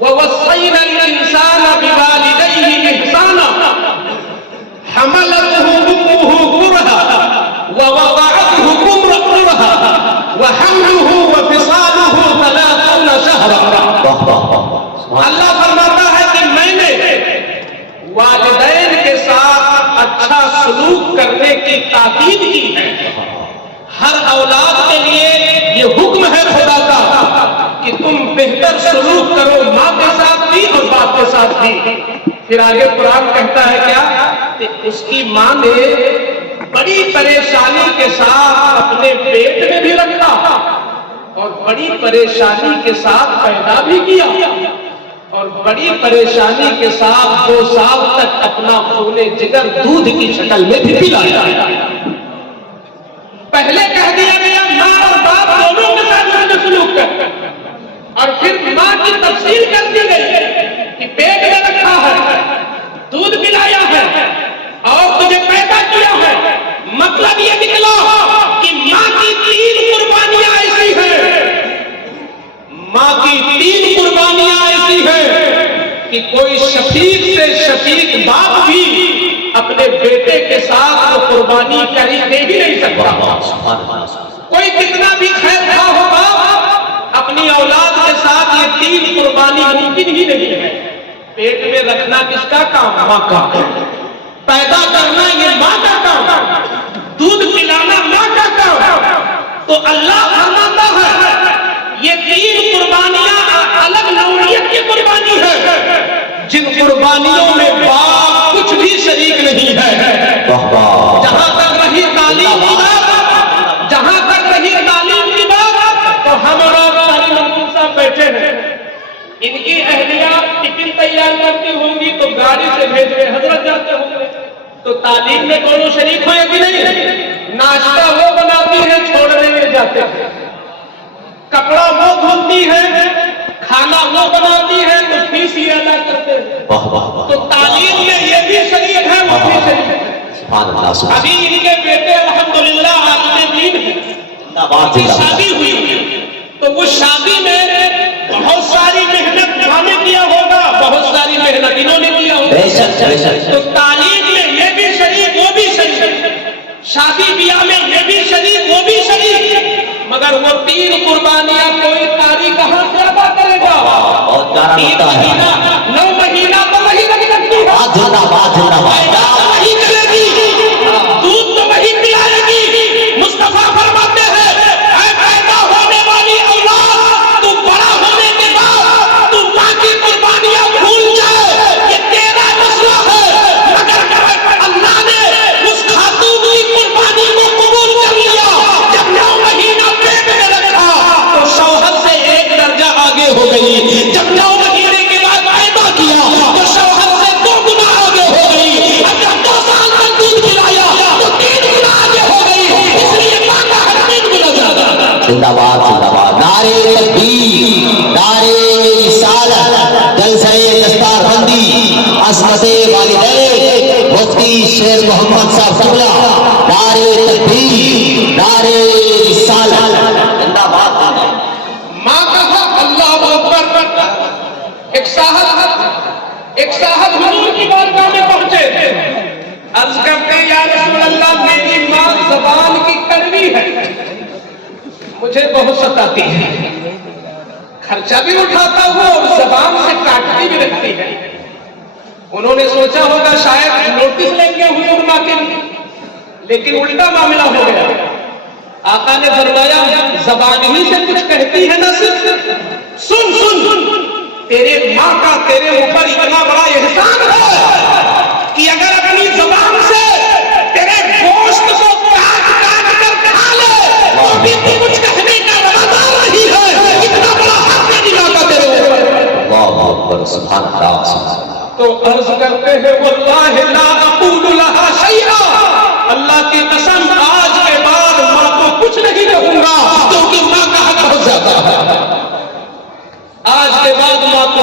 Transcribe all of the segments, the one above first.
وَوَصَّيْنَا الْإِنسَانَ بِوَالِدَيْهِ إِحْسَانًا حَمَلَتْهُ أُمُّهُ كُرْهًا وَوَضَعَتْهُ كُرْهًا وَحَمْلُهُ وَفِصَالُهُ 30 شهرا۔ اللہ فرماتا ہے کہ میں نے والدین کے ساتھ اچھا سلوک کرنے کی تاکید کی ہے۔ ہر اولاد کے لیے یہ حکم ہے خدا کا کہ تم بہتر سلوک کرو، ماں کے ساتھ بھی اور باپ کے ساتھ بھی۔ پھر آگے قرآن کہتا ہے کیا کہ اس کی ماں نے بڑی پریشانی کے ساتھ اپنے پیٹ میں بھی رکھا اور بڑی پریشانی کے ساتھ پیدا بھی کیا اور بڑی پریشانی کے ساتھ 2 سال تک اپنا خون جگر دودھ کی شکل میں بھی پلایا۔ پہلے کہہ دیا گیا ماں اور باپ دونوں کے ساتھ سلوک کر، اور پھر ماں کی تفصیل کر دی گئی کہ پیٹ میں رکھا ہے، دودھ پلایا ہے اور تجھے پیدا کیا ہے۔ مطلب یہ نکلا کہ ماں کی 3 قربانیاں ایسی ہیں، ماں کی 3 قربانیاں ایسی ہیں کہ کوئی شفیق سے شفیق باپ بھی اپنے بیٹے کے ساتھ وہ قربانی کری دے ہی نہیں سکتا۔ کوئی کتنا بھی خیر خواہ ہوگا اپنی اولاد کے ساتھ یہ 3 قربانی ممکن ہی نہیں ہے۔ پیٹ میں رکھنا کس کا کام؟ ماں کا۔ پیدا کرنا یہ ماں کا کام، دودھ پلانا ماں کا کام۔ تو اللہ فرماتا ہے یہ 3 قربانیاں الگ نوعیت کی قربانی ہے، جن قربانیوں میں باپ کچھ بھی شریک نہیں ہے۔ جہاں تک رہی تعلیم کی بات، جہاں تک رہی تعلیم کی بات، تو ہم اور آپ صاحب بیٹھے ہیں، ان کی اہلیہ ٹفن تیار کرتی ہوں گی تو گاڑی سے بھیج رہے حضرت جاتے ہوں گے، تو تعلیم میں دونوں شریک ہوئے کہ نہیں؟ ناشتہ وہ بناتی ہے، چھوڑنے میں جاتے ہیں، کپڑا وہ دھلتی ہے، کھانا وہ بناتی ہے، تو فیس یہ ادا کرتے ہیں۔ تو تعلیم میں یہ بھی شریک ہے، وہ بھی شریک ہے۔ ابھی ان کے بیٹے الحمدللہ عالم دین ہیں، شادی ہوئی، تو اس شادی میں بہت ساری محنت نے کیا ہوگا، بہت ساری محنت انہوں نے کیا ہوگا۔ تو تعلیم میں یہ بھی شریک، وہ بھی شریک، شادی بیاہ میں یہ بھی شریک، وہ بھی شریک، مگر وہ 3 قربانیاں کوئی قاری کہاں سے ادا کرے گا؟ 3 مہینہ 9 مہینہ تو وہی نہیں رکھتی ہے، وہی کرے گی، دودھ تو وہی پلائے گی۔ مصطفیٰ فرماتے ہیں اے پیدا ہونے والی اولاد، تو بڑا ہونے کے بعد تو باقی قربانیاں بھول جائے، یہ تیرا مسئلہ ہے، مگر اللہ نے اس خاتون کی قربانی کو قبول کر لیا۔ جب 9 مہینہ پیٹ میں رکھا تو شوہر سے 1 درجہ آگے ہو گئی، جب 9 مہینے کے بعد پیدا کیا تو شوہر سے 2 گنا آگے ہو گئی، اور جب 2 سال تک دودھ پلایا تو 3 گنا آگے ہو گئی، اس لیے ماں کا حق 3 گنا زیادہ۔ زندہ باد، زندہ باد، نعرے تکبیر، نعرے رسالت، جلسہ دستار بندی، عصمت والدین، مفتی شیر محمد صاحب قبلہ، نعرے تکبیر، نعرے رسالت، زندہ باد۔ ماں کا حق اللہ اکبر۔ ایک صاحب حضور کی بارگاہ میں پہنچے، عرض کرتے یا رسول اللہ میری ماں زبان کی کڑوی ہے، مجھے بہت ستاتی ہے، خرچہ بھی اٹھاتا ہوں اور زبان سے کاٹتی بھی رکھتی ہے۔ انہوں نے سوچا ہوگا شاید نوٹس لیں گے حضور ماں کے لیے، لیکن الٹا معاملہ ہو گیا۔ آقا نے فرمایا زبان ہی سے کچھ کہتی ہے نا، صرف سن تیرے ماں کا تیرے اوپر اتنا بڑا احسان ہے کہ اگر اپنی زبان سے تیرے گوشت کو کاٹ کر کھا لے تو بھی تو کچھ کہنے کا ارادہ نہیں ہے، اتنا بڑا حق ہے ماں کا تیرے اوپر۔ اللہ اکبر، سبحان اللہ۔ تو عرض کرتے ہیں واللہ لا اقول لها شیئا، اللہ کی قسم آج کے بعد ماں کو کچھ نہیں کہوں گا، کیونکہ ماں کا حق بہت زیادہ ہے آج کے بعد ماں کو۔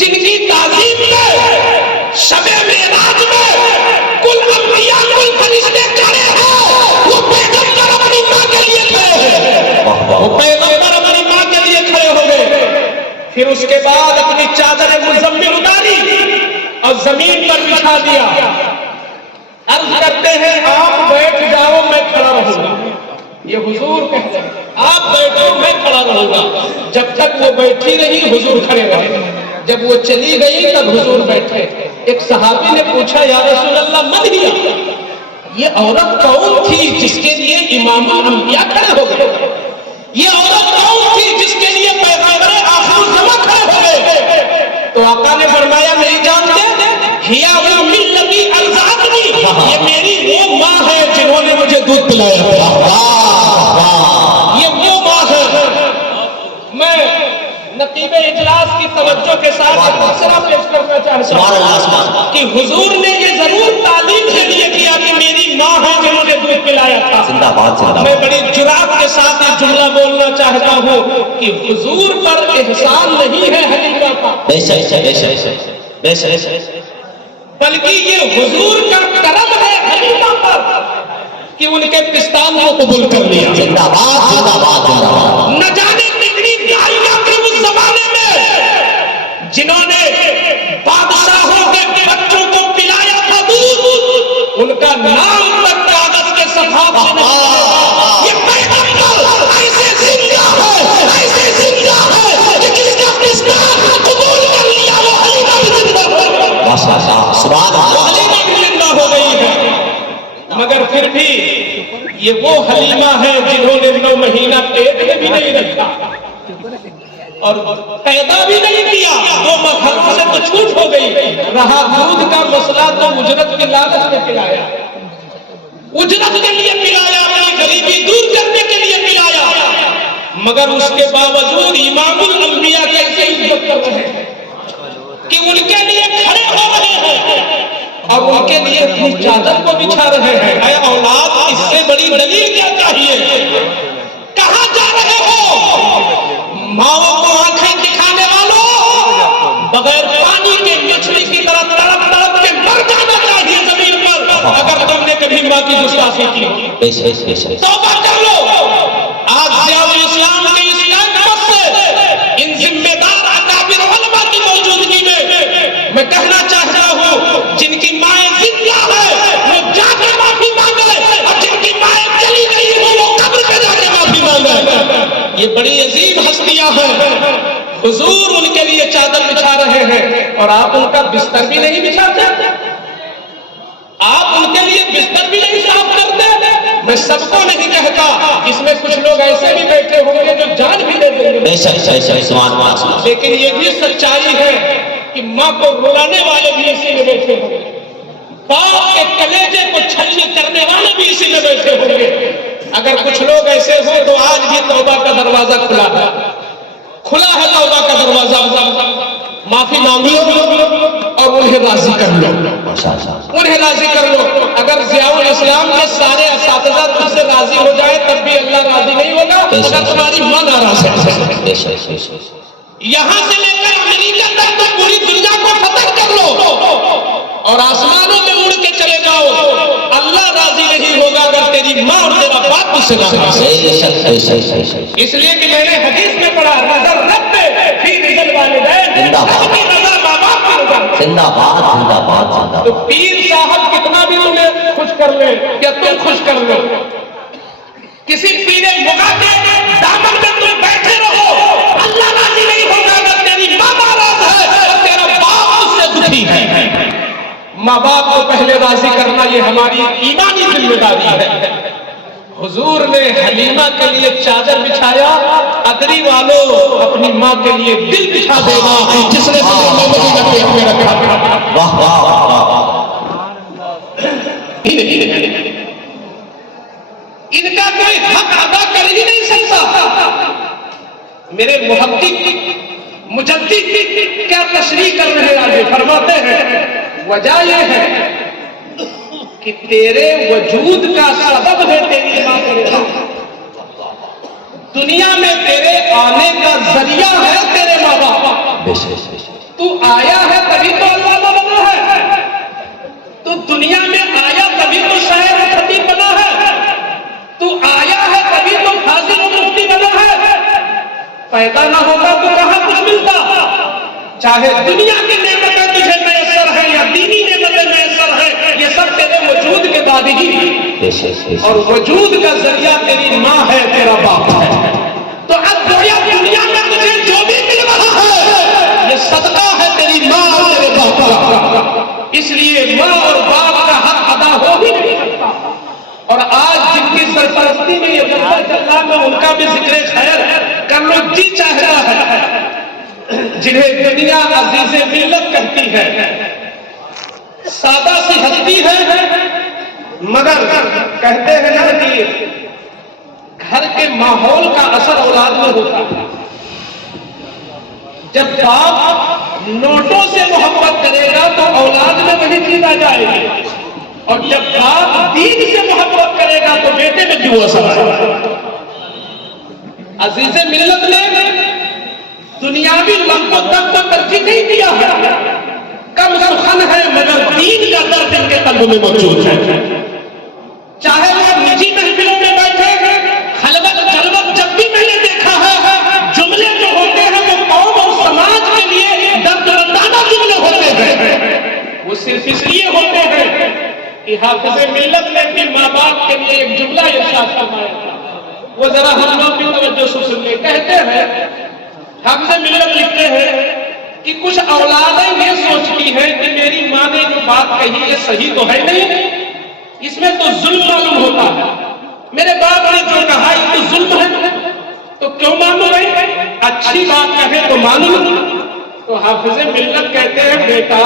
جن کی تعظیم میں شب معراج میں کل انبیاء کل فرشتے کھڑے ہیں، وہ پیغمبر اپنی ماں کے لیے کھڑے ہیں، وہ پیغمبر اپنی ماں کے لیے کھڑے ہو گئے. پھر اس کے بعد اپنی چادر مزمل اتاری اور زمین پر بچھا دیا. عرض کرتے ہیں آپ بیٹھ جاؤ میں کھڑا رہوں گا. یہ حضور کہتے ہیں آپ بیٹھو میں کھڑا رہوں گا. جب تک وہ بیٹھی رہی حضور کھڑے رہے، جب وہ چلی گئی تب حضور بیٹھے. ایک صحابی نے پوچھا یا رسول اللہ من ہی یہ عورت کون تھی جس کے لیے امام الانبیاء کھڑے ہو گئے؟ یہ عورت کون تھی جس کے لیے پیغمبر آخر الزمان کھڑے ہو گئے؟ تو آقا نے فرمایا نہیں جانتے، ہیا وہ ملتی ارزاقنی، یہ میری وہ ماں ہے جنہوں نے مجھے دودھ پلایا تھا. یہ وہ ماں ہے. میں نقیب اجلاس کی توجہ کے ساتھ ایک مسئلہ پیش کرنا چاہتا ہوں کہ حضور نے یہ ضرور تعلیم کے لیے کیا کہ میری ماں ہے جنہوں نے دودھ پلایا تھا. میں بڑی جرات کے ساتھ یہ جملہ بولنا چاہتا ہوں کہ حضور پر احسان نہیں ہے حلیمہ کا، بلکہ یہ حضور کا کرم ہے حلیمہ پر کہ ان کے پستان کو قبول کر لیا. نہ جانے کتنی داعیاں تھے اس زمانے میں جنہوں نے بادشاہوں کے بچوں کو پلایا تھا دودھ، ان کا نام تک کاغذ کے صفحات میں نہیں ہے. یہ پیغمبر ایسے زندہ ہے کہ جس کا پستان قبول کر لیا وہ حلیمہ بھی زندہ ہو گئی ہے. مگر پھر بھی یہ وہ حلیمہ ہے جنہوں نے 9 مہینہ پیٹ میں بھی نہیں رکھا اور پیدا بھی نہیں کیا. 2 مرحلوں سے تو چھوٹ ہو گئی. رہا دودھ کا مسئلہ تو اجرت کی لاگت میں پلایا، اجرت کے لیے پلایا، اپنی غریبی دور کرنے کے لیے پلایا. مگر اس کے باوجود امام الانبیاء کیسے عزت کر رہے ہیں کہ ان کے لیے کھڑے ہو رہے ہیں اور ان کے لیے اپنی چادر کو بچھا رہے ہیں. اے اولاد، اس سے بڑی دلیل کیا چاہیے؟ کہاں جا رہے ہو؟ ماؤں کو آنکھیں دکھانے والوں، بغیر پانی کے مچھلی کی طرح تڑپ تڑپ کے مر جانا چاہیے زمین پر اگر تم نے کبھی ماں کی گستاخی کی. توبہ کر لو. آج ضیاء الاسلام کے اس کیمپس سے ان ذمہ دار اکابر علماء کی موجودگی میں کہنا چاہتا ہوں جن کی مائیں زندہ ہے وہ جا کے معافی مانگے اور جن کی مائیں چلی گئی ہوں وہ قبر پہ جا کے معافی مانگے. یہ بڑی عظیم ہستیاں ہیں. حضور ان کے لیے چادر بچھا رہے ہیں اور آپ ان کا بستر بھی نہیں بچھاتے، آپ ان کے لیے بستر بھی نہیں صاف کرتے. میں سب کو نہیں کہتا، اس میں کچھ لوگ ایسے بھی بیٹھے ہوں گے جو جان بھی دے دیں گے، لیکن یہ بھی سچائی ہے کہ ماں کو رلانے والے بھی اسی میں بیٹھے ہوں گے، باپ کے کلیجے کو چھلنی کرنے والے بھی اسی میں بیٹھے ہوں گے. اگر کچھ لوگ ایسے ہوں تو آج بھی توبہ کا دروازہ کھلا ہے توبہ کا دروازہ. معافی مانگو اور انہیں راضی کر لو. اگر ضیاء الاسلام کے سارے اساتذہ تم سے راضی ہو جائے تب بھی اللہ راضی نہیں ہوگا اگر تمہاری ماں ناراض ہے. یہاں سے لے کر امریکہ تک تو پوری دنیا کو فتح کر لو اور آسمانوں میں اڑ کے چلے جاؤ، اللہ راضی نہیں ہوگا اگر تیری ماں اور تیرا باپ تجھ سے ناراض ہے. اس لیے کہ میں نے حدیث میں پڑھا نظر رب فی رضا الوالدین، رب کی رضا ماں باپ کی رضا. زندہ باد. تو پیر صاحب کتنا بھی تمہیں خوش کر لے یا تم خوش کر لو، کسی پیر مغا کے دامن میں تم بیٹھے رہو، اللہ راضی نہیں ہوگا اگر تیری ماں ناراض ہے اور تیرا باپ اس سے دکھی ہے. ماں باپ کو پہلے راضی کرنا یہ ہماری ایمانی ذمہ داری ہے. حضور نے حلیمہ کے لیے چادر بچھایا، ادری والوں اپنی ماں کے لیے دل بچھا دینا جس نے پیٹ میں رکھا. ان کا کوئی حق ادا کر ہی نہیں سکتا. میرے محقق مجدد کیا تشریح کر رہے ہیں، فرماتے ہیں وجہ یہ ہے کہ تیرے وجود کا سبب ہے تیری ماں تیرے باپ، دنیا میں تیرے آنے کا ذریعہ ہے تیرے ماں باپ. تو آیا ہے تبھی تو علامہ بنا ہے، تو دنیا میں آیا تبھی تو شاعر و خطیب بنا ہے، تو آیا ہے تبھی تو فاضل و مفتی بنا ہے، پیدا نہ ہوگا تو کہاں کچھ ملتا؟ چاہے دنیا کی نعمتیں تجھے میسر ہیں یا دینی نعمتیں میسر ہیں، یہ سب تیرے وجود کے بعد ہی، اور وجود کا ذریعہ تیری ماں ہے، تیرا باپ ہے۔ تو اب گویا دنیا میں تجھے جو بھی مل رہا ہے یہ صدقہ ہے تیری ماں اور تیرے باپ کا، اس لیے ماں اور باپ کا حق ادا ہو ہی نہیں سکتا۔ اور آج جن کی سرپرستی میں یہ جلسہ چل رہا ہے ان کا بھی ذکر خیر کر لو جی چاہتا ہے، جنہیں دنیا عزیز ملت کہتی ہے، سادہ سی ہستی ہے، مگر کہتے ہیں نا کہ گھر کے ماحول کا اثر اولاد میں ہوتا ہے۔ جب باپ نوٹوں سے محبت کرے گا تو اولاد میں وہی چیز آ جائے گی، اور جب باپ دین سے محبت کرے گا تو بیٹے میں کیوں اثر آئے گا؟ عزیز ملت نے دنیاوی لمب و دم کو ترجیح نہیں دیا ہے، کم سخن ہے مگر دین کا درد ان کے قلب میں موجود ہے۔ چاہے وہ نجی محفلوں میں بیٹھے خلوت جلوت، جب بھی میں نے دیکھا ہے جملے جو ہوتے ہیں وہ قوم اور سماج کے لیے درد مندانہ جملے ہوتے ہیں، وہ صرف اس لیے ہوتے ہیں کہ حافظ ملت نے بھی ماں باپ کے لیے ایک جملہ ارشاد فرمایا تھا، وہ ذرا ہم لوگ بھی توجہ سے سن لیں۔ کہتے ہیں حافظ ملت لکھتے ہیں کہ کچھ اولادیں یہ سوچتی ہیں کہ میری ماں نے جو بات کہی یہ صحیح تو ہے نہیں، اس میں تو ظلم معلوم ہوتا ہے، میرے باپ نے جو کہا یہ تو ظلم ہے، تو کیوں مانو ہے؟ اچھی بات کہے تو مانو۔ تو حافظ ملت کہتے ہیں بیٹا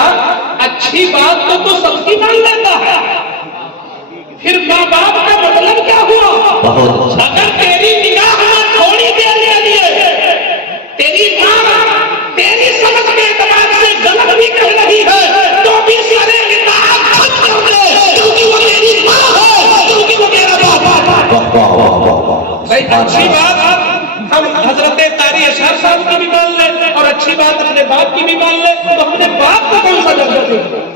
اچھی بات تو سب کی مان لیتا ہے، پھر ماں باپ کا مطلب کیا ہوا؟ اگر تیری نگاہ تھوڑی دیر کے لیے تیری ماں تیری سمجھ کے اعتبار سے غلط بھی کہہ رہی ہے تو بھی سارے اطاعت خود کر دے، کیونکہ وہ تیری ماں ہے، کیونکہ وہ تیرا باپ ہے۔ بھائی اچھی بات ہم حضرت قاری اشعر صاحب کی بھی مان لیں اور اچھی بات اپنے باپ کی بھی مان لیں، تو اپنے باپ کو کون سا درجہ دیں؟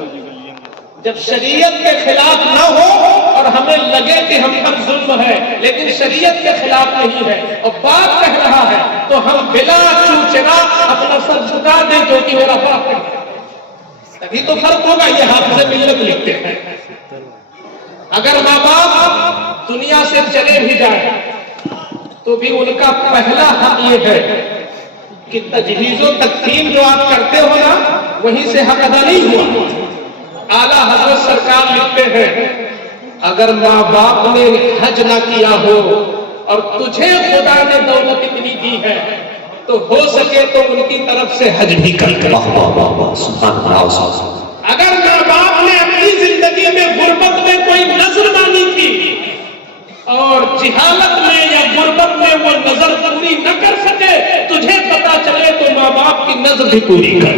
جب شریعت کے خلاف نہ ہو اور ہمیں لگے کہ ہم پر ظلم ہے لیکن شریعت کے خلاف نہیں ہے اور باپ کہہ رہا ہے تو ہم بلا چوچنا اپنا سر جھکا دیں جو کہ میرا باپ ہے، تبھی تو فرق ہوگا۔ یہ حافظ ملت لکھتے ہیں اگر ماں باپ دنیا سے چلے بھی جائیں تو بھی ان کا پہلا حق یہ ہے کہ تجہیز و تقسیم جو آپ کرتے ہو نا وہیں سے حق ادا نہیں ہوا۔ اعلیٰ حضرت سرکار لکھتے ہیں اگر ماں باپ نے حج نہ کیا ہو اور تجھے خدا نے دولت اتنی دی ہے تو ہو سکے تو ان کی طرف سے حج بھی کر۔ اگر ماں باپ نے اپنی زندگی میں غربت میں کوئی نظر مانی تھی اور جہالت میں یا غربت میں وہ نظر پوری نہ کر سکے تجھے پتا چلے تو ماں باپ کی نظر بھی پوری کر۔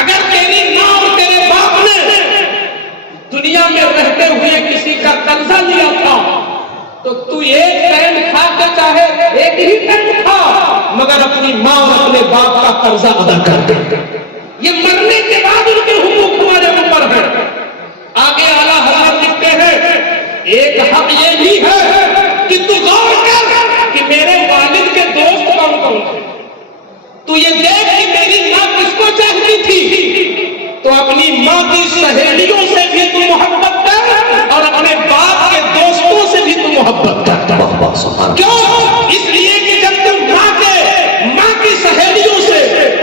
اگر تیری ماں اور تیرے باپ نے دنیا میں رہتے ہوئے کسی کا قرضہ لیا تھا تو تو ایک ٹائم کھا کے چاہے ایک ہی ٹائم کھا مگر اپنی ماں اور اپنے باپ کا قرضہ ادا کر دے، یہ مرنے کے بعد ان کے حقوق ہمارے اوپر ہے۔ آگے اعلیٰ حضرت لکھتے ہیں ایک حق یہ بھی ہے کہ تو غور کر کہ میرے والد کے دوست کون کون تھے، تو یہ دیکھ کہ میری ماں کس کو چاہتی تھی تو اپنی ماں کی سہیلیوں سے بھی تو محبت کر اور اپنے باپ کے دوستوں سے بھی تو محبت کر۔ کیوں؟ اس لیے کہ جب تم ماں کی سہیلیوں سے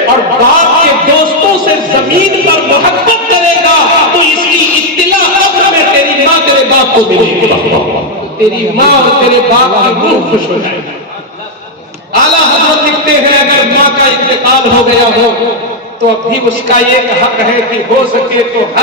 اور باپ کے دوستوں سے زمین پر محبت کرے گا تو اس کی اطلاع قبر میں تیری ماں تیرے باپ کو ملے گی، تیری ماں اور تیرے باپ کی روح خوش ہو جائے گی۔ اعلیٰ حضرت لکھتے ہیں اگر ماں کا انتقال ہو گیا ہو تو اب بھی اس کا ایک حق ہے کہ ہو سکے تو